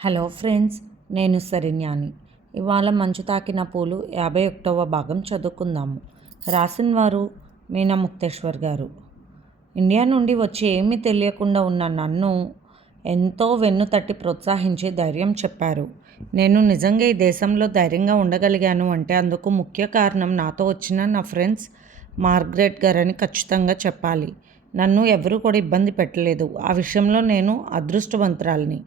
Hello friends, నేను శరణ్యాని. ఇవాళ మంచు తాకిన పూలు 51వ భాగం చదువుకుందాము. రాసిన వారు మీనా ముక్తేశ్వర్ గారు. ఇండియా నుండి వచ్చి ఏమీ తెలియకుండా ఉన్న నన్ను ఎంతో వెన్ను తట్టి ప్రోత్సహించి ధైర్యం చెప్పారు. నేను నిజంగా ఈ దేశంలో ధైర్యంగా ఉండగలిగాను అంటే అందుకు ముఖ్య కారణం నాతో వచ్చిన నా ఫ్రెండ్స్ మార్గరెట్ గారని ఖచ్చితంగా చెప్పాలి. నన్ను ఎవరూ కూడా ఇబ్బంది పెట్టలేదు. ఆ విషయంలో నేను అదృష్టవంతురాలిని.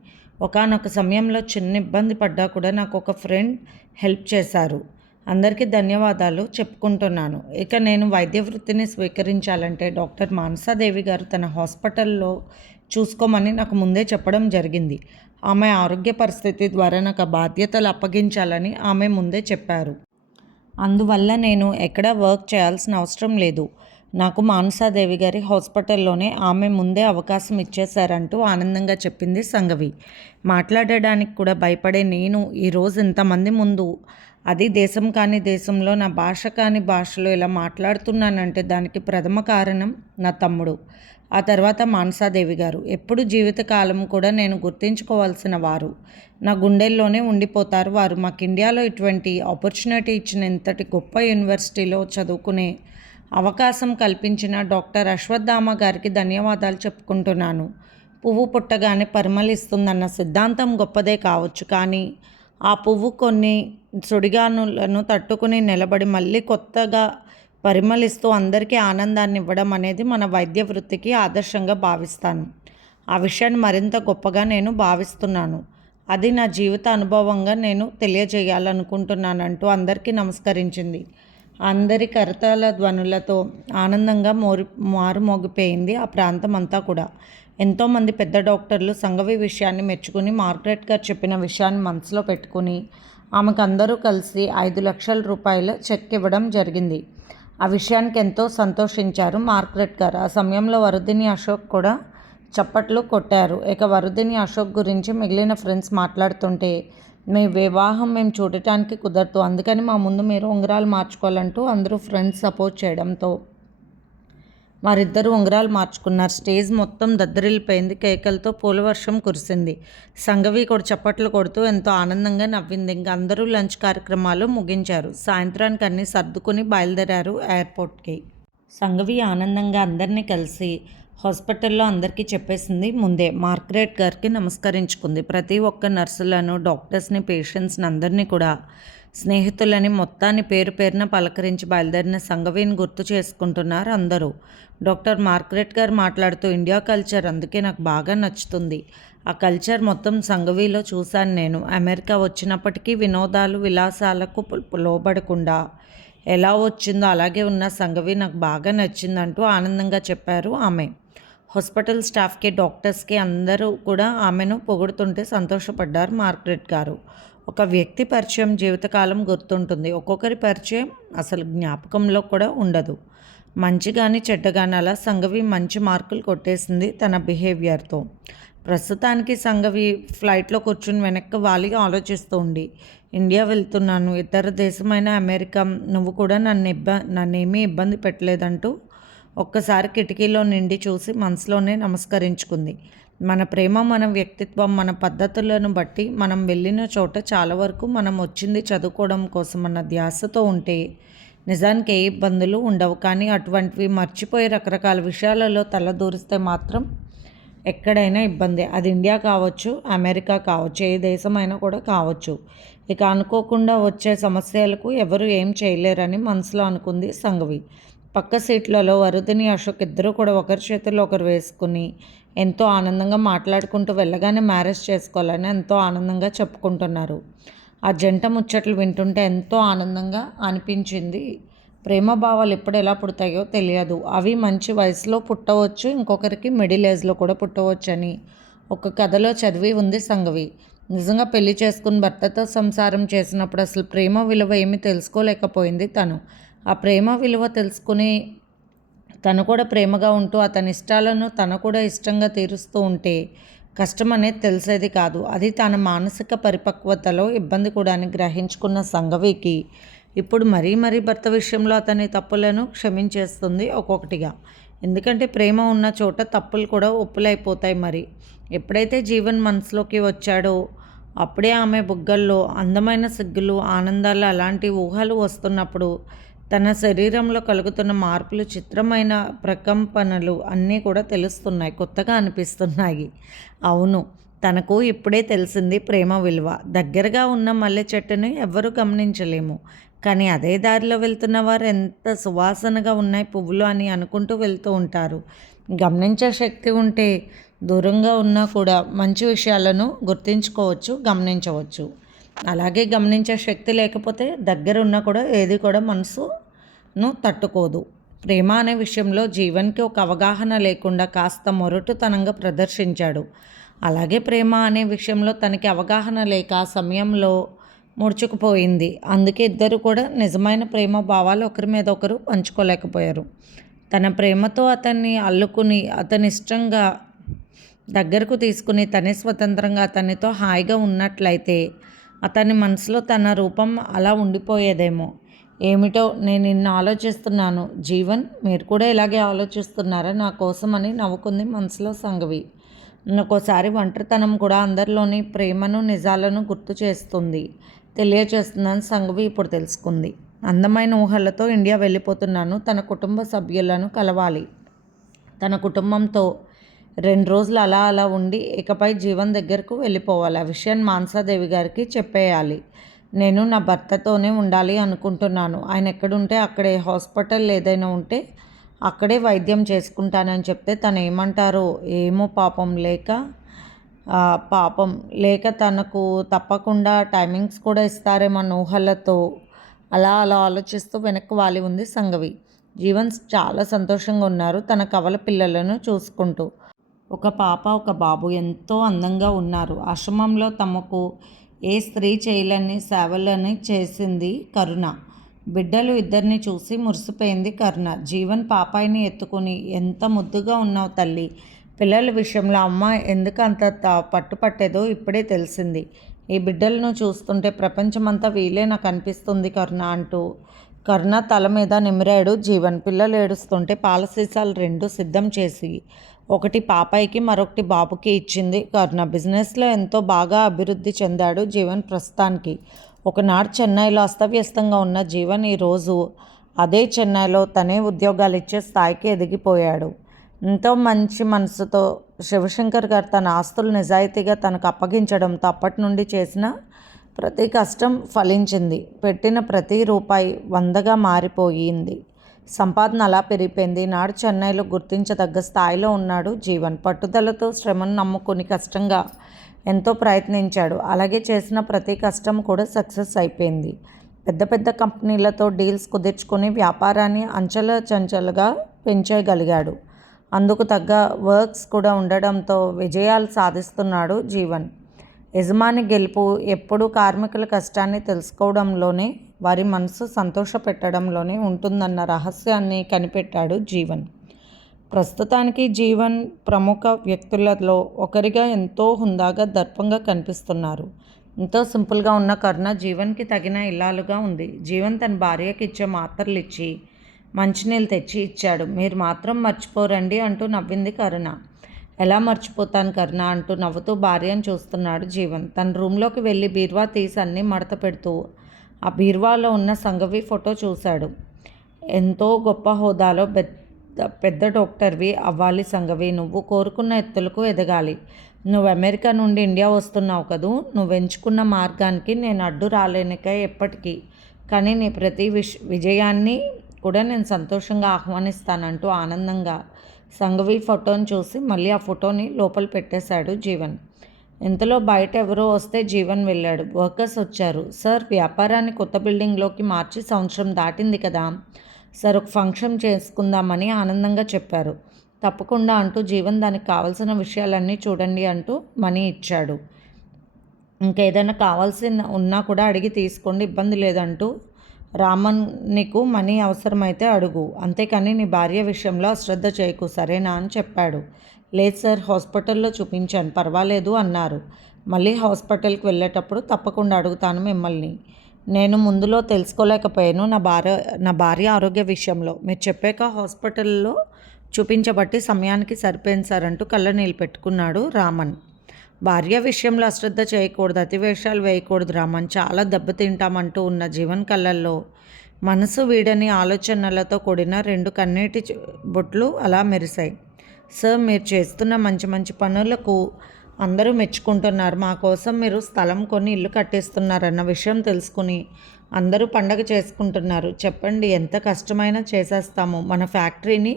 ఒకానొక సమయంలో చిన్న ఇబ్బంది పడ్డా కూడా నాకు ఒక ఫ్రెండ్ హెల్ప్ చేశారు. అందరికీ ధన్యవాదాలు చెప్పుకుంటున్నాను. ఇక నేను వైద్య వృత్తిని స్వీకరించాలంటే డాక్టర్ మానసాదేవి గారు తన హాస్పిటల్లో చూసుకోమని నాకు ముందే చెప్పడం జరిగింది. ఆమె ఆరోగ్య పరిస్థితి ద్వారా నాకు బాధ్యతలు అప్పగించాలని ఆమె ముందే చెప్పారు. అందువల్ల నేను ఎక్కడా వర్క్ చేయాల్సిన అవసరం లేదు. నాకు మానసాదేవి గారి హాస్పిటల్లోనే ఆమె ముందే అవకాశం ఇచ్చేశారంటూ ఆనందంగా చెప్పింది సంఘవి. మాట్లాడడానికి కూడా భయపడే నేను ఈరోజు ఇంతమంది ముందు, అది దేశం కాని దేశంలో, నా భాష కాని భాషలో ఇలా మాట్లాడుతున్నానంటే దానికి ప్రథమ కారణం నా తమ్ముడు, ఆ తర్వాత మానసాదేవి గారు. ఎప్పుడు జీవితకాలం కూడా నేను గుర్తుంచుకోవాల్సిన వారు. నా గుండెల్లోనే ఉండిపోతారు వారు. మాకు ఇండియాలో ఇటువంటి ఆపర్చునిటీ ఇచ్చిన ఇంతటి గొప్ప యూనివర్సిటీలో చదువుకునే అవకాశం కల్పించిన డాక్టర్ అశ్వత్థామ గారికి ధన్యవాదాలు చెప్పుకుంటున్నాను. పువ్వు పుట్టగానే పరిమళిస్తుందన్న సిద్ధాంతం గొప్పదే కావచ్చు, కానీ ఆ పువ్వు కొన్ని సుడిగానులను తట్టుకుని నిలబడి మళ్ళీ కొత్తగా పరిమళిస్తూ అందరికీ ఆనందాన్ని ఇవ్వడం అనేది మన వైద్య వృత్తికి ఆదర్శంగా భావిస్తాను. ఆ విషయాన్ని మరింత గొప్పగా నేను భావిస్తున్నాను. అది నా జీవిత అనుభవంగా నేను తెలియజేయాలనుకుంటున్నానంటూ అందరికీ నమస్కరించింది. అందరి కరతాళ ధ్వనులతో ఆనందంగా మారుమోగిపోయింది ఆ ప్రాంతం అంతా కూడా. ఎంతోమంది పెద్ద డాక్టర్లు సంఘవి విషయాన్ని మెచ్చుకుని మార్గరెట్ గారు చెప్పిన విషయాన్ని మనసులో పెట్టుకుని ఆమెకు అందరూ కలిసి 5 లక్షల రూపాయల చెక్ ఇవ్వడం జరిగింది. ఆ విషయానికి ఎంతో సంతోషించారు మార్గరెట్ గారు. ఆ సమయంలో వరుదిని అశోక్ కూడా చప్పట్లు కొట్టారు. ఇక వరుదిని అశోక్ గురించి మిగిలిన ఫ్రెండ్స్ మాట్లాడుతుంటే, మీ వివాహం మేము చూడటానికి కుదరదు, అందుకని మా ముందు మీరు ఉంగరాలు మార్చుకోవాలంటూ అందరూ ఫ్రెండ్స్ సపోర్ట్ చేయడంతో వారిద్దరూ ఉంగరాలు మార్చుకున్నారు. స్టేజ్ మొత్తం దద్దరిల్లిపోయింది. కేకలతో పూలవర్షం కురిసింది. సంఘవి కూడా చప్పట్లు కొడుతూ ఎంతో ఆనందంగా నవ్వింది. ఇంకా అందరూ లంచ్ కార్యక్రమాలు ముగించారు. సాయంత్రానికి అన్నీ సర్దుకుని బయలుదేరారు ఎయిర్పోర్ట్కి. సంఘవి ఆనందంగా అందరినీ కలిసి హాస్పిటల్లో అందరికీ చెప్పేసింది ముందే. మార్గరెట్ గారికి నమస్కరించుకుంది. ప్రతి ఒక్క నర్సులను, డాక్టర్స్ని, పేషెంట్స్ని అందరినీ కూడా, స్నేహితులని మొత్తాన్ని పేరు పేరున పలకరించి బయలుదేరిన సంఘవిని గుర్తు చేసుకుంటున్నారు అందరూ. డాక్టర్ మార్గరెట్ గారు మాట్లాడుతూ, ఇండియా కల్చర్ అందుకే నాకు బాగా నచ్చుతుంది. ఆ కల్చర్ మొత్తం సంఘవిలో చూశాను నేను. అమెరికా వచ్చినప్పటికీ వినోదాలు, విలాసాలకు లోబడకుండా ఎలా వచ్చిందో అలాగే ఉన్న సంఘవి నాకు బాగా నచ్చిందంటూ ఆనందంగా చెప్పారు ఆమె. హాస్పిటల్ స్టాఫ్కి, డాక్టర్స్కి అందరూ కూడా ఆమెను పొగుడుతుంటే సంతోషపడ్డారు మార్గరెట్ గారు. ఒక వ్యక్తి పరిచయం జీవితకాలం గుర్తుంటుంది. ఒక్కొక్కరి పరిచయం అసలు జ్ఞాపకంలో కూడా ఉండదు. మంచి కానీ చెడ్డ కానీ అలా సంఘవి మంచి మార్కులు కొట్టేసింది తన బిహేవియర్తో. ప్రస్తుతానికి సంఘవి ఫ్లైట్లో కూర్చుని వెనక్కి వాలి ఆలోచిస్తూ ఉండి, ఇండియా వెళ్తున్నాను, ఇతర దేశమైన అమెరికా, నువ్వు కూడా నన్నేమీ ఇబ్బంది పెట్టలేదంటూ ఒక్కసారి కిటికీలో నిండి చూసి మనసులోనే నమస్కరించుకుంది. మన ప్రేమ, మన వ్యక్తిత్వం, మన పద్ధతులను బట్టి మనం వెళ్ళిన చోట చాలా వరకు మనం వచ్చింది చదువుకోవడం కోసం అన్న ధ్యాసతో ఉంటే నిజానికి ఏ ఇబ్బందులు ఉండవు. కానీ అటువంటివి మర్చిపోయి రకరకాల విషయాలలో తలదూరిస్తే మాత్రం ఎక్కడైనా ఇబ్బందే. అది ఇండియా కావచ్చు, అమెరికా కావచ్చు, ఏ దేశమైనా కూడా కావచ్చు. ఇక అనుకోకుండా వచ్చే సమస్యలకు ఎవరు ఏం చేయలేరని మనసులో అనుకుంది సంఘవి. పక్క సీట్లలో వరుదిని, అశోక్ ఇద్దరూ కూడా ఒకరి చేతుల్లో ఒకరు వేసుకుని ఎంతో ఆనందంగా మాట్లాడుకుంటూ వెళ్ళగానే మ్యారేజ్ చేసుకోవాలని ఎంతో ఆనందంగా చెప్పుకుంటున్నారు. ఆ జంట ముచ్చట్లు వింటుంటే ఎంతో ఆనందంగా అనిపించింది. ప్రేమ భావాలు ఎప్పుడు ఎలా పుడతాయో తెలియదు. అవి మంచి వయసులో పుట్టవచ్చు, ఇంకొకరికి మిడిల్ ఏజ్లో కూడా పుట్టవచ్చు అని ఒక కథలో చదివి ఉంది సంఘవి. నిజంగా పెళ్లి చేసుకుని భర్తతో సంసారం చేసినప్పుడు అసలు ప్రేమ విలువ ఏమీ తెలుసుకోలేకపోయింది తను. ఆ ప్రేమ విలువ తెలుసుకుని తను కూడా ప్రేమగా ఉంటూ అతని ఇష్టాలను తను కూడా ఇష్టంగా తీరుస్తూ ఉంటే కష్టం అనేది తెలిసేది కాదు. అది తన మానసిక పరిపక్వతలో ఇబ్బంది కూడా గ్రహించుకున్న సంఘవికి ఇప్పుడు మరీ భర్త విషయంలో అతని తప్పులను క్షమించేస్తుంది ఒక్కొక్కటిగా. ఎందుకంటే ప్రేమ ఉన్న చోట తప్పులు కూడా ఒప్పులైపోతాయి. మరి ఎప్పుడైతే జీవన్ మనసులోకి వచ్చాడో అప్పుడే ఆమె బుగ్గల్లో అందమైన సిగ్గులు, ఆనందాలు అలాంటి ఊహలు వస్తున్నప్పుడు తన శరీరంలో కలుగుతున్న మార్పులు, చిత్రమైన ప్రకంపనలు అన్నీ కూడా తెలుస్తున్నాయి, కొత్తగా అనిపిస్తున్నాయి. అవును, తనకు ఇప్పుడే తెలిసింది ప్రేమ విలువ. దగ్గరగా ఉన్న మల్లె చెట్టుని ఎవ్వరూ గమనించలేము, కానీ అదే దారిలో వెళ్తున్న వారు ఎంత సువాసనగా ఉన్నాయి పువ్వులు అని అనుకుంటూ వెళ్తూ ఉంటారు. గమనించే శక్తి ఉంటే దూరంగా ఉన్నా కూడా మంచి విషయాలను గుర్తించుకోవచ్చు, గమనించవచ్చు. అలాగే గమనించే శక్తి లేకపోతే దగ్గర ఉన్నా కూడా ఏది కూడా మనసును తట్టుకోదు. ప్రేమ అనే విషయంలో జీవన్కి ఒక అవగాహన లేకుండా కాస్త మొరటుతనంగా ప్రదర్శించాడు. అలాగే ప్రేమ అనే విషయంలో తనకి అవగాహన లేక ఆ సమయంలో ముడుచుకుపోయింది. అందుకే ఇద్దరు కూడా నిజమైన ప్రేమ భావాలు ఒకరి మీద ఒకరు పంచుకోలేకపోయారు. తన ప్రేమతో అతన్ని అల్లుకుని, అతని ఇష్టంగా దగ్గరకు తీసుకుని, తనే స్వతంత్రంగా అతనితో హాయిగా ఉన్నట్లయితే అతని మనసులో తన రూపం అలా ఉండిపోయేదేమో. ఏమిటో నేను నిన్ను ఆలోచిస్తున్నాను జీవన్, మీరు కూడా ఇలాగే ఆలోచిస్తున్నారా నా కోసం అని నవ్వుకుంది మనసులో సంఘవి. ఒక్కోసారి ఒంటరితనం కూడా అందరిలోని ప్రేమను, నిజాలను గుర్తు చేస్తుంది, తెలియచేస్తుందని సంఘవి ఇప్పుడు తెలుసుకుంది. అందమైన ఊహలతో ఇండియా వెళ్ళిపోతున్నాను, తన కుటుంబ సభ్యులను కలవాలి, తన కుటుంబంతో 2 రోజులు అలా ఉండి ఇకపై జీవన్ దగ్గరకు వెళ్ళిపోవాలి. ఆ విషయాన్ని మానసాదేవి గారికి చెప్పేయాలి. నేను నా భర్తతోనే ఉండాలి అనుకుంటున్నాను, ఆయన ఎక్కడుంటే అక్కడే, హాస్పిటల్ ఏదైనా ఉంటే అక్కడే వైద్యం చేసుకుంటానని చెప్తే తను ఏమంటారో ఏమో. పాపం లేక తనకు తప్పకుండా టైమింగ్స్ కూడా ఇస్తారేమో ఊహలతో అలా ఆలోచిస్తూ వెనక్కి వాలి ఉంది సంఘవి. జీవన్ చాలా సంతోషంగా ఉన్నారు, తన కవల పిల్లలను చూసుకుంటూ. ఒక పాప, ఒక బాబు ఎంతో అందంగా ఉన్నారు. ఆశ్రమంలో తమకు ఏ స్త్రీ చేయలేని సేవలని చేసింది కరుణ. బిడ్డలు ఇద్దరిని చూసి మురిసిపోయింది కరుణ. జీవన్ పాపాయిని ఎత్తుకుని, ఎంత ముద్దుగా ఉన్నావు తల్లి, పిల్లల విషయంలో అమ్మ ఎందుకు అంత పట్టుపట్టేదో ఇప్పుడే తెలిసింది. ఈ బిడ్డలను చూస్తుంటే ప్రపంచమంతా వీలే నాకు అనిపిస్తుంది కరుణ అంటూ కరుణ తల మీద నిమిరాడు జీవన్. పిల్లలు ఏడుస్తుంటే పాల సీసాలు 2 సిద్ధం చేసి ఒకటి పాపాయికి, మరొకటి బాబుకి ఇచ్చింది కరుణ. బిజినెస్లో ఎంతో బాగా అభివృద్ధి చెందాడు జీవన్ ప్రస్తుతానికి. ఒకనాడు చెన్నైలో అస్తవ్యస్తంగా ఉన్న జీవన్ ఈరోజు అదే చెన్నైలో తనే ఉద్యోగాలు ఇచ్చే స్థాయికి ఎదిగిపోయాడు. ఎంతో మంచి మనసుతో శివశంకర్ గారు తన ఆస్తులు నిజాయితీగా తనకు అప్పగించడంతో అప్పటి నుండి చేసిన ప్రతి కష్టం ఫలించింది. పెట్టిన ప్రతి రూపాయి 100గా మారిపోయింది. సంపాదన అలా పెరిగిపోయింది. నాడు చెన్నైలో గుర్తించదగ్గ స్థాయిలో ఉన్నాడు జీవన్. పట్టుదలతో, శ్రమను నమ్ముకుని కష్టంగా ఎంతో ప్రయత్నించాడు. అలాగే చేసిన ప్రతి కష్టం కూడా సక్సెస్ అయిపోయింది. పెద్ద పెద్ద కంపెనీలతో డీల్స్ కుదుర్చుకుని వ్యాపారాన్ని అంచెలంచెలుగా పెంచేయగలిగాడు. అందుకు తగ్గ వర్క్స్ కూడా ఉండడంతో విజయాలు సాధిస్తున్నాడు జీవన్. యజమాని గెలుపు ఎప్పుడూ కార్మికుల కష్టాన్ని తెలుసుకోవడంలోనే, వారి మనసు సంతోషపెట్టడంలోనే ఉంటుందన్న రహస్యాన్ని కనిపెట్టాడు జీవన్. ప్రస్తుతానికి జీవన్ ప్రముఖ వ్యక్తులలో ఒకరిగా ఎంతో హుందాగా, దర్పంగా కనిపిస్తున్నారు. ఎంతో సింపుల్గా ఉన్న కరుణ జీవన్కి తగిన ఇల్లాలుగా ఉంది. జీవన్ తన భార్యకి ఇచ్చే మాత్రలు ఇచ్చి మంచినీళ్ళు తెచ్చి ఇచ్చాడు. మీరు మాత్రం మర్చిపోరండి అంటూ నవ్వింది కరుణ. ఎలా మర్చిపోతాను కరుణ అంటూ నవ్వుతూ భార్యను చూస్తున్నాడు జీవన్. తన రూమ్లోకి వెళ్ళి బీరువా తీసి అన్నీ మడత పెడుతూ ఆ బీరువాలో ఉన్న సంఘవి ఫోటో చూశాడు. ఎంతో గొప్ప హోదాలో పెద్ద డాక్టర్వి అవ్వాలి సంఘవి, నువ్వు కోరుకున్న ఎత్తులకు ఎదగాలి. నువ్వు అమెరికా నుండి ఇండియా వస్తున్నావు కదూ, నువ్వు ఎంచుకున్న మార్గానికి నేను అడ్డు రాలేనిక ఎప్పటికీ, కానీ నీ ప్రతి విజయాన్ని కూడా నేను సంతోషంగా ఆహ్వానిస్తానంటూ ఆనందంగా సంఘవి ఫోటోని చూసి మళ్ళీ ఆ ఫోటోని లోపల పెట్టేశాడు జీవన్. ఇంతలో బయట ఎవరో వస్తే జీవన్ వెళ్ళాడు. వర్కర్స్ వచ్చారు. సార్, వ్యాపారాన్ని కొత్త బిల్డింగ్లోకి మార్చి సంవత్సరం దాటింది కదా సార్, ఒక ఫంక్షన్ చేసుకుందామని ఆనందంగా చెప్పారు. తప్పకుండా అంటూ జీవన్ దానికి కావాల్సిన విషయాలన్నీ చూడండి అంటూ మనీ ఇచ్చాడు. ఇంకేదైనా కావాల్సిన ఉన్నా కూడా అడిగి తీసుకోండి, ఇబ్బంది లేదంటూ రామన్, నీకు మనీ అవసరమైతే అడుగు, అంతేకాని నీ భార్య విషయంలో అశ్రద్ధ చేయకు, సరేనా అని చెప్పాడు. లేదు సార్, హాస్పిటల్లో చూపించాను, పర్వాలేదు అన్నారు. మళ్ళీ హాస్పిటల్కి వెళ్ళేటప్పుడు తప్పకుండా అడుగుతాను మిమ్మల్ని. నేను ముందులో తెలుసుకోలేకపోయాను నా భార్య ఆరోగ్య విషయంలో. మీరు చెప్పాక హాస్పిటల్లో చూపించబట్టి సమయానికి సరిపోయింది సార్ అంటూ కళ్ళనీళ్ళు పెట్టుకున్నాడు రామన్. భార్య విషయంలో అశ్రద్ధ చేయకూడదు, అతివేషాలు వేయకూడదురా, మనం చాలా దెబ్బతింటామంటూ ఉన్న జీవన్ కళ్ళల్లో మనసు వీడని ఆలోచనలతో కూడిన 2 కన్నీటి బొట్లు అలా మెరిశాయి. సార్, మీరు చేస్తున్న మంచి మంచి పనులకు అందరూ మెచ్చుకుంటున్నారు. మా కోసం మీరు స్థలం కొని ఇల్లు కట్టేస్తున్నారన్న విషయం తెలుసుకుని అందరూ పండగ చేసుకుంటున్నారు. చెప్పండి, ఎంత కష్టమైనా చేసేస్తాము, మన ఫ్యాక్టరీని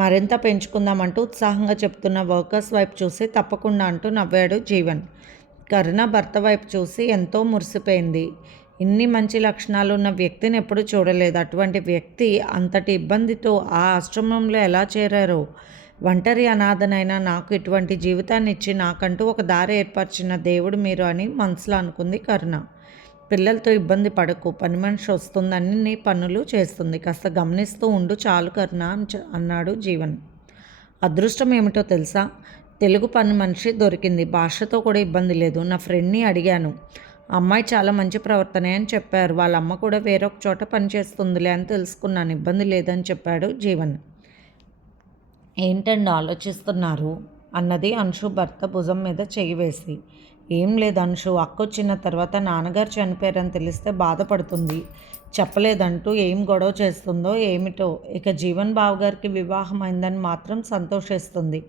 మరింత పెంచుకుందామంటూ ఉత్సాహంగా చెప్తున్న వర్కర్స్ వైపు చూసి తప్పకుండా అంటూ నవ్వాడు జీవన్. కరుణ భర్త వైపు చూసి ఎంతో మురిసిపోయింది. ఇన్ని మంచి లక్షణాలు ఉన్న వ్యక్తిని ఎప్పుడు చూడలేదు. అటువంటి వ్యక్తి అంతటి ఇబ్బందితో ఆ ఆశ్రమంలో ఎలా చేరారో, ఒంటరి అనాథనైనా నాకు ఇటువంటి జీవితాన్ని ఇచ్చి నాకంటూ ఒక దారి ఏర్పరిచిన దేవుడు మీరు అని మనసులో అనుకుంది కరుణ. పిల్లలతో ఇబ్బంది పడకు, పని మనిషి వస్తుంది, అన్ని పనులు చేస్తుంది, కాస్త గమనిస్తూ ఉండు చాలు కరుణ అన్నాడు జీవన్. అదృష్టం ఏమిటో తెలుసా, తెలుగు పని మనిషి దొరికింది, భాషతో కూడా ఇబ్బంది లేదు. నా ఫ్రెండ్ని అడిగాను, అమ్మాయి చాలా మంచి ప్రవర్తనే అని చెప్పారు. వాళ్ళ అమ్మ కూడా వేరొక చోట పనిచేస్తుందిలే అని తెలుసుకున్నాను, ఇబ్బంది లేదని చెప్పాడు జీవన్. ఏంటండి ఆలోచిస్తున్నారు అన్నది అంశు భర్త భుజం మీద చెయ్యి వేసి. ఏం లేదు అంశు, అక్కొచ్చిన తర్వాత నాన్నగారు చనిపోయారని తెలిస్తే బాధపడుతుంది, చెప్పలేదంటూ ఏం గొడవ చేస్తుందో ఏమిటో. ఇక జీవన్ బావగారికి వివాహం అయిందని మాత్రం సంతోషిస్తుంది.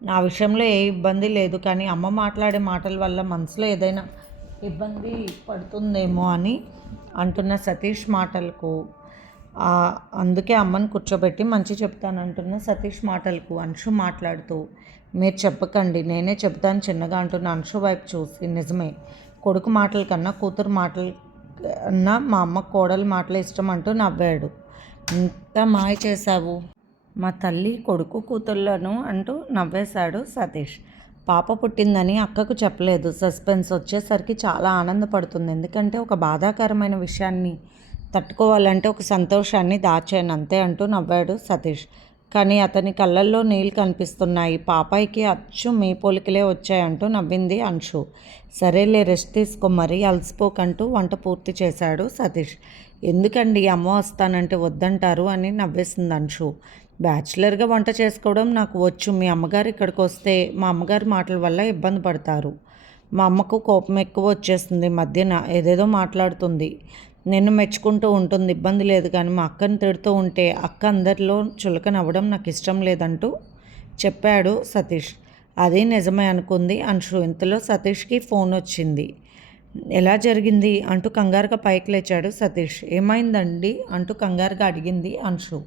ఆ విషయంలో ఏ ఇబ్బంది లేదు, కానీ అమ్మ మాట్లాడే మాటల వల్ల మనసులో ఏదైనా ఇబ్బంది పడుతుందేమో అని అంటున్న సతీష్ మాటలకు, అందుకే అమ్మని కూర్చోబెట్టి మంచి చెప్తానంటున్న సతీష్ మాటలకు అంశు మాట్లాడుతూ, మీరు చెప్పకండి నేనే చెప్తాను చిన్నగా అంటున్న అంశు వైపు చూసి, నిజమే, కొడుకు మాటల కన్నా కూతురు మాటల కన్నా మా అమ్మ కోడలి మాటలు ఇష్టం అంటూ నవ్వాడు. ఇంత మాయ చేశావు మా తల్లి కొడుకు కూతుళ్ళను అంటూ నవ్వేశాడు సతీష్. పాప పుట్టిందని అక్కకు చెప్పలేదు. సస్పెన్స్ వచ్చేసరికి చాలా ఆనందపడుతుంది, ఎందుకంటే ఒక బాధాకరమైన విషయాన్ని తట్టుకోవాలంటే ఒక సంతోషాన్ని దాచాను అంతే అంటూ నవ్వాడు సతీష్. కానీ అతని కళ్ళల్లో నీళ్ళు కనిపిస్తున్నాయి. పాపాయికి అచ్చు మీ పోలికలే వచ్చాయంటూ నవ్వింది అంశు. సరేలే, రెస్ట్ తీసుకో, మరీ అలసిపోకంటూ వంట పూర్తి చేశాడు సతీష్. ఎందుకండి అమ్మ వస్తానంటే వద్దంటారు అని నవ్వేసింది అంశు. బ్యాచిలర్గా వంట చేసుకోవడం నాకు వచ్చు, మీ అమ్మగారు ఇక్కడికి వస్తే మా అమ్మగారి మాటల వల్ల ఇబ్బంది పడతారు. మా అమ్మకు కోపం ఎక్కువ వచ్చేస్తుంది, మధ్యన ఏదేదో మాట్లాడుతుంది, నిన్ను మెచ్చుకుంటూ ఉంటుంది, ఇబ్బంది లేదు, కానీ మా అక్కను తిడుతూ ఉంటే అక్క అందరిలో చులకనవ్వడం నాకు ఇష్టం లేదంటూ చెప్పాడు సతీష్. అది నిజమే అనుకుంది అంశు. ఇంతలో సతీష్కి ఫోన్ వచ్చింది. ఎలా జరిగింది అంటూ కంగారుగా పైకి లేచాడు సతీష్. ఏమైందండి అంటూ కంగారుగా అడిగింది అంశు.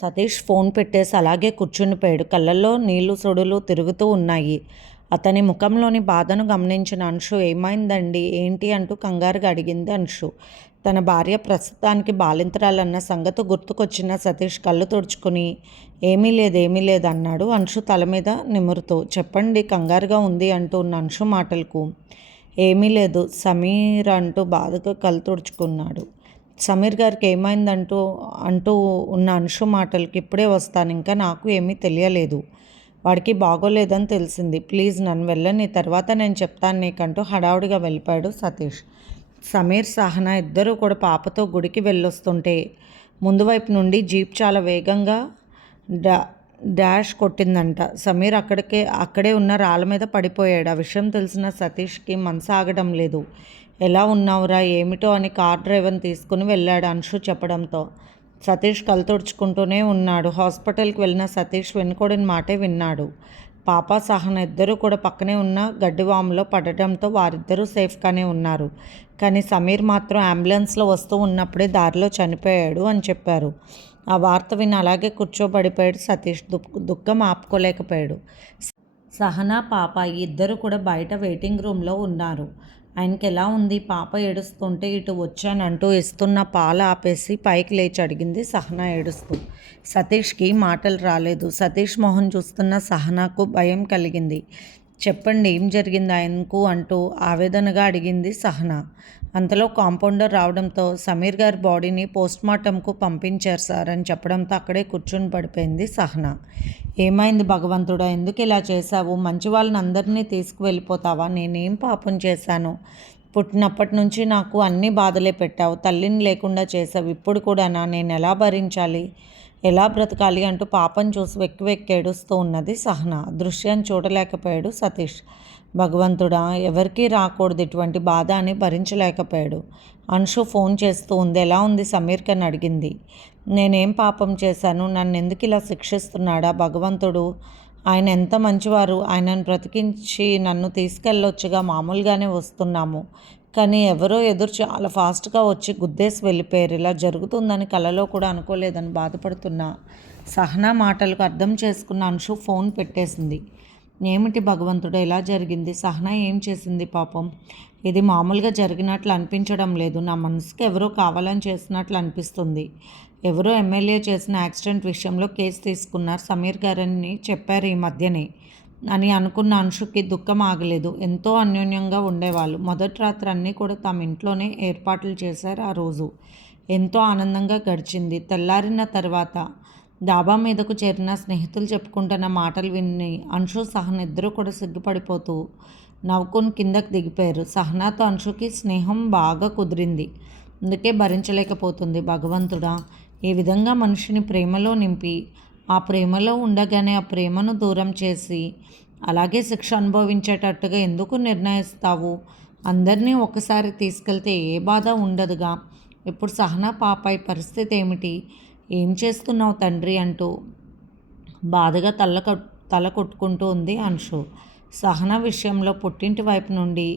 సతీష్ ఫోన్ పెట్టేసి అలాగే కూర్చునిపోయాడు. కళ్ళల్లో నీళ్లు సుడులు తిరుగుతూ ఉన్నాయి. అతని ముఖంలోని బాధను గమనించిన అంశు, ఏమైందండి ఏంటి అంటూ కంగారుగా అడిగింది అంశు. తన భార్య ప్రస్తుతానికి బాలింతరాలన్న సంగతి గుర్తుకొచ్చిన సతీష్ కళ్ళు తుడుచుకుని, ఏమీ లేదు అన్నాడు అంశు తల మీద నిమురుతూ. చెప్పండి, కంగారుగా ఉంది అంటూ ఉన్న అంశు మాటలకు, ఏమీ లేదు సమీర్ అంటూ బాధగా కళ్ళు తుడుచుకున్నాడు. సమీర్ గారికి ఏమైందంటూ అంటూ ఉన్న అంశు మాటలకి, ఇప్పుడే వస్తాను, ఇంకా నాకు ఏమీ తెలియలేదు, వాడికి బాగోలేదని తెలిసింది, ప్లీజ్ నన్ను వెళ్ళని, తర్వాత నేను చెప్తాను నీకంటూ హడావుడిగా వెళ్ళిపోయాడు సతీష్. సమీర్ సహనా ఇద్దరూ కూడా పాపతో గుడికి వెళ్ళొస్తుంటే ముందు వైపు నుండి జీప్ చాలా వేగంగా డాష్ కొట్టిందంట. సమీర్ అక్కడే ఉన్న రాళ్ళ మీద పడిపోయాడు. ఆ విషయం తెలిసిన సతీష్కి మనసు ఆగడం లేదు. ఎలా ఉన్నావురా ఏమిటో అని కార్ డ్రైవర్ని తీసుకుని వెళ్ళాడు అంశు చెప్పడంతో. సతీష్ కళ్ళు తుడుచుకుంటూనే ఉన్నాడు. హాస్పిటల్కి వెళ్ళిన సతీష్ వెనుకోడిన మాటే విన్నాడు. పాప సహన ఇద్దరూ కూడా పక్కనే ఉన్న గడ్డివాములో పడటంతో వారిద్దరూ సేఫ్గానే ఉన్నారు. కానీ సమీర్ మాత్రం అంబులెన్స్లో వస్తూ ఉన్నప్పుడే దారిలో చనిపోయాడు అని చెప్పారు. ఆ వార్త విని అలాగే కూర్చోబడిపోయాడు సతీష్. దుఃఖం ఆపుకోలేకపోయాడు. సహనా పాప ఇద్దరు కూడా బయట వెయిటింగ్ రూమ్లో ఉన్నారు. ఆయనకి ఎలా ఉంది, పాప ఏడుస్తుంటే ఇటు వచ్చానంటూ ఇస్తున్న పాలు ఆపేసి పైకి లేచి అడిగింది సహనా ఏడుస్తూ. సతీష్కి మాటలు రాలేదు. సతీష్ మొహం చూస్తున్న సహనాకు భయం కలిగింది. చెప్పండి ఏం జరిగింది ఆయనకు అంటూ ఆవేదనగా అడిగింది సహనా. అంతలో కాంపౌండర్ రావడంతో సమీర్ గారి బాడీని పోస్ట్మార్టంకు పంపించారు సార్ అని చెప్పడంతో అక్కడే కూర్చుని పడిపోయింది సహనా. ఏమైంది భగవంతుడా, ఎందుకు ఇలా చేశావు, మంచి వాళ్ళని అందరినీ తీసుకువెళ్ళిపోతావా, నేనేం పాపం చేశాను, పుట్టినప్పటి నుంచి నాకు అన్ని బాధలే పెట్టావు, తల్లిని లేకుండా చేసావు, ఇప్పుడు కూడానా, నేను ఎలా భరించాలి, ఎలా బ్రతకాలి అంటూ పాపం చూసి వెక్కి ఏడుస్తూ ఉన్నది సహనా. దృశ్యాన్ని చూడలేకపోయాడు సతీష్. భగవంతుడా, ఎవరికీ రాకూడదు ఇటువంటి బాధ అని భరించలేకపోయాడు. అంశు ఫోన్ చేస్తూ ఉంది. ఎలా ఉంది సమీర్ అని అడిగింది. నేనేం పాపం చేశాను? నన్ను ఎందుకు ఇలా శిక్షిస్తున్నాడా భగవంతుడు? ఆయన ఎంత మంచివారు. ఆయనను బ్రతికించి నన్ను తీసుకెళ్ళొచ్చుగా. మామూలుగానే వస్తున్నాము, కానీ ఎవరో ఎదురు చాలా ఫాస్ట్గా వచ్చి గుద్దేసి వెళ్ళిపోయారు. ఇలా జరుగుతుందని కలలో కూడా అనుకోలేదని బాధపడుతున్నా సహనా మాటలకు అర్థం చేసుకున్న అంశు ఫోన్ పెట్టేసింది. ఏమిటి భగవంతుడు, ఎలా జరిగింది? సహనా ఏం చేసింది పాపం? ఇది మామూలుగా జరిగినట్లు అనిపించడం లేదు. నా మనసుకి ఎవరో కావాలని చేసినట్లు అనిపిస్తుంది. ఎవరో ఎమ్మెల్యే చేసిన యాక్సిడెంట్ విషయంలో కేసు తీసుకున్నారు సమీర్ గారని చెప్పారు ఈ మధ్యనే అని అనుకున్న అంశుకి దుఃఖం ఆగలేదు. ఎంతో అన్యోన్యంగా ఉండేవాళ్ళు. మొదటి రాత్రి అన్నీ కూడా తమ ఇంట్లోనే ఏర్పాట్లు చేశారు. ఆ రోజు ఎంతో ఆనందంగా గడిచింది. తెల్లారిన తర్వాత డాబా మీదకు చేరిన స్నేహితులు చెప్పుకుంటున్న మాటలు విని అంశు సహన ఇద్దరూ కూడా సిగ్గుపడిపోతూ నవ్వుకొని కిందకు దిగిపోయారు. సహనాతో అంశుకి స్నేహం బాగా కుదిరింది. అందుకే భరించలేకపోతుంది. భగవంతుడా, ఈ విధంగా మనిషిని ప్రేమలో నింపి ఆ ప్రేమలో ఉండగానే ఆ ప్రేమను దూరం చేసి అలాగే శిక్ష అనుభవించేటట్టుగా ఎందుకు నిర్ణయిస్తావు? అందరినీ ఒకసారి తీసుకెళ్తే ఏ బాధ ఉండదుగా. ఇప్పుడు సహనా పాపాయి పరిస్థితి ఏమిటి? ఏం చేస్తున్నావు తండ్రి అంటూ బాధగా తల కొట్టుకుంటూ ఉంది అంశు. సహన విషయంలో పుట్టింటి వైపు నుండి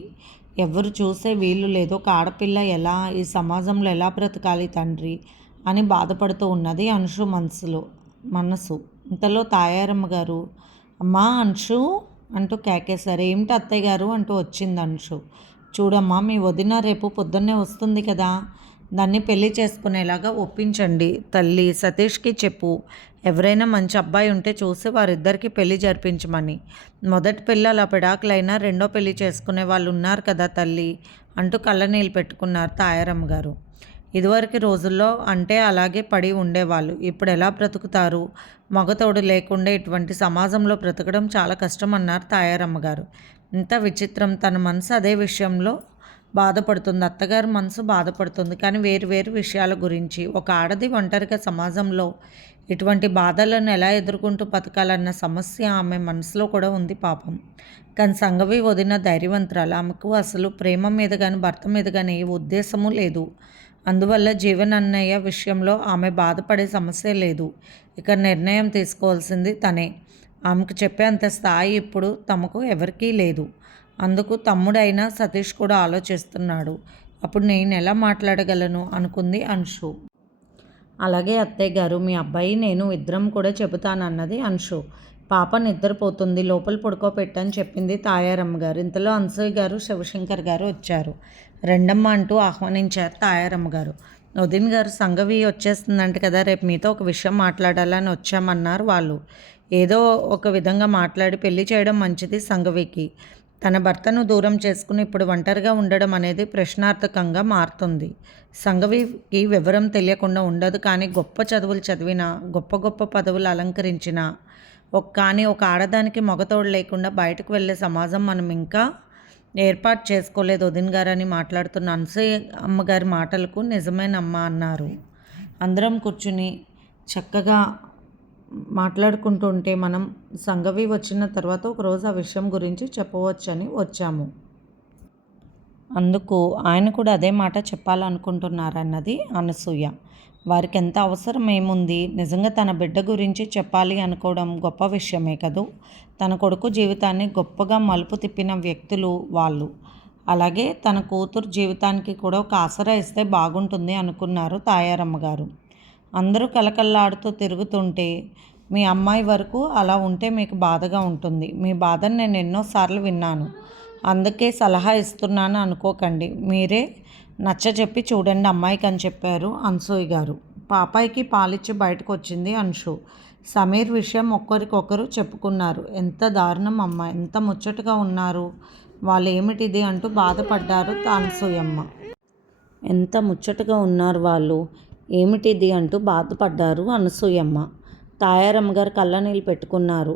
ఎవరు చూసే వీలు లేదు. ఒక ఆడపిల్ల ఎలా ఈ సమాజంలో ఎలా బ్రతకాలి తండ్రి అని బాధపడుతూ ఉన్నది అంశు మనసు. ఇంతలో తాయారమ్మ గారు, అమ్మా అంశు అంటూ కేకేశారు. ఏమిటి అత్తయ్య గారు అంటూ వచ్చింది అంశు. చూడమ్మా, మీ వదిన రేపు పొద్దున్నే వస్తుంది కదా, దాన్ని పెళ్లి చేసుకునేలాగా ఒప్పించండి తల్లి. సతీష్కి చెప్పు, ఎవరైనా మంచి అబ్బాయి ఉంటే చూసి వారిద్దరికీ పెళ్లి జరిపించమని. మొదటి పెళ్ళి అలా పిడాకులైనా రెండో పెళ్లి చేసుకునే వాళ్ళు ఉన్నారు కదా తల్లి అంటూ కళ్ళనీళ్ళు పెట్టుకున్నారు తాయారమ్మ గారు. ఇదివరకు రోజుల్లో అంటే అలాగే పడి ఉండేవాళ్ళు. ఇప్పుడు ఎలా బ్రతుకుతారు? మగతోడు లేకుండా ఇటువంటి సమాజంలో బ్రతకడం చాలా కష్టం అన్నారు తాయారమ్మ గారు. ఇంత విచిత్రం. తన మనసు అదే విషయంలో బాధపడుతుంది. అత్తగారి మనసు బాధపడుతుంది, కానీ వేరు వేరు విషయాల గురించి. ఒక ఆడది ఒంటరిగా సమాజంలో ఇటువంటి బాధలను ఎలా ఎదుర్కొంటూ బతకాలన్న సమస్య ఆమె మనసులో కూడా ఉంది పాపం. కానీ సంగవి వదిన ధైర్యవంతురాలు. ఆమెకు అసలు ప్రేమ మీద కానీ భర్త మీద కానీ ఏ ఉద్దేశము లేదు. అందువల్ల జీవనన్నయ్య విషయంలో ఆమె బాధపడే సమస్య లేదు. ఇక నిర్ణయం తీసుకోవాల్సింది తనే. ఆమెకు చెప్పే అంత స్థాయి ఇప్పుడు తమకు ఎవరికీ లేదు. అందుకు తమ్ముడైన సతీష్ కూడా ఆలోచిస్తున్నాడు. అప్పుడు నేను ఎలా మాట్లాడగలను అనుకుంది అంశు. అలాగే అత్తయ్య గారు, మీ అబ్బాయి నేను ఇద్దరం కూడా చెబుతానన్నది అంశు. పాప నిద్రపోతుంది, లోపల పడుకోపెట్టని చెప్పింది తాయారమ్మ గారు. ఇంతలో అన్సూయ గారు శివశంకర్ గారు వచ్చారు. రెండమ్మ అంటూ ఆహ్వానించారు తాయారమ్మ గారు. వదిన్ గారు, సంగవి వచ్చేస్తుందంట కదా, రేపు మీతో ఒక విషయం మాట్లాడాలని వచ్చామన్నారు వాళ్ళు. ఏదో ఒక విధంగా మాట్లాడి పెళ్లి చేయడం మంచిది సంగవికి. తన భర్తను దూరం చేసుకుని ఇప్పుడు ఒంటరిగా ఉండడం అనేది ప్రశ్నార్థకంగా మారుతుంది. సంగవికి వివరం తెలియకుండా ఉండదు, కానీ గొప్ప చదువులు చదివిన, గొప్ప గొప్ప పదవులు అలంకరించిన కానీ ఒక ఆడదానికి మగతోడు లేకుండా బయటకు వెళ్ళే సమాజం మనం ఇంకా ఏర్పాటు చేసుకోలేదు వదిన్ గారని మాట్లాడుతున్న అనసూయ అమ్మగారి మాటలకు నిజమేనమ్మా అన్నారు. అందరం కూర్చుని చక్కగా మాట్లాడుకుంటుంటే మనం సంగవి వచ్చిన తర్వాత ఒకరోజు ఆ విషయం గురించి చెప్పవచ్చని వచ్చాము. అందుకు ఆయన కూడా అదే మాట చెప్పాలనుకుంటున్నారన్నది అనసూయ. వారికి ఎంత అవసరం ఏముంది? నిజంగా తన బిడ్డ గురించి చెప్పాలి అనుకోవడం గొప్ప విషయమే కదూ. తన కొడుకు జీవితాన్ని గొప్పగా మలుపు తిప్పిన వ్యక్తులు వాళ్ళు. అలాగే తన కూతురు జీవితానికి కూడా ఒక ఆసరా ఇస్తే బాగుంటుంది అనుకున్నారు తాయారమ్మ గారు. అందరూ కలకల్లాడుతూ తిరుగుతుంటే మీ అమ్మాయి వరకు అలా ఉంటే మీకు బాధగా ఉంటుంది. మీ బాధను నేను ఎన్నోసార్లు విన్నాను, అందుకే సలహా ఇస్తున్నాను అనుకోకండి. మీరే నచ్చజెప్పి చూడండి అమ్మాయికి అని చెప్పారు అన్సూయ గారు. పాపాయికి పాలిచ్చి బయటకు వచ్చింది అంశు. సమీర్ విషయం ఒకరికొకరు చెప్పుకున్నారు. ఎంత దారుణం అమ్మ, ఎంత ముచ్చటగా ఉన్నారు వాళ్ళు, ఏమిటిది అంటూ బాధపడ్డారు అనసూయమ్మ. ఎంత ముచ్చటగా ఉన్నారు వాళ్ళు, ఏమిటిది అంటూ బాధపడ్డారు అనసూయమ్మ. తాయారమ్మ గారు కళ్ళనీళ్ళు పెట్టుకున్నారు.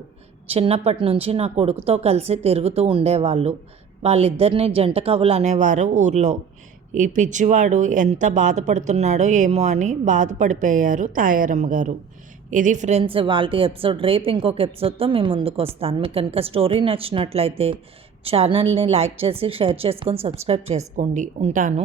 చిన్నప్పటి నుంచి నా కొడుకుతో కలిసి తిరుగుతూ ఉండేవాళ్ళు. వాళ్ళిద్దరిని జంట కవులు అనేవారు ఊర్లో. ఈ పిచ్చివాడు ఎంత బాధపడుతున్నాడో ఏమో అని బాధపడిపోయారు తాయారమ్మ గారు. ఇది ఫ్రెండ్స్ వాళ్ళ ఎపిసోడ్. రేపు ఇంకొక ఎపిసోడ్తో మీ ముందుకు వస్తాను. మీకు కనుక స్టోరీ నచ్చినట్లయితే ఛానల్ని లైక్ చేసి షేర్ చేసుకొని సబ్స్క్రైబ్ చేసుకోండి. ఉంటాను.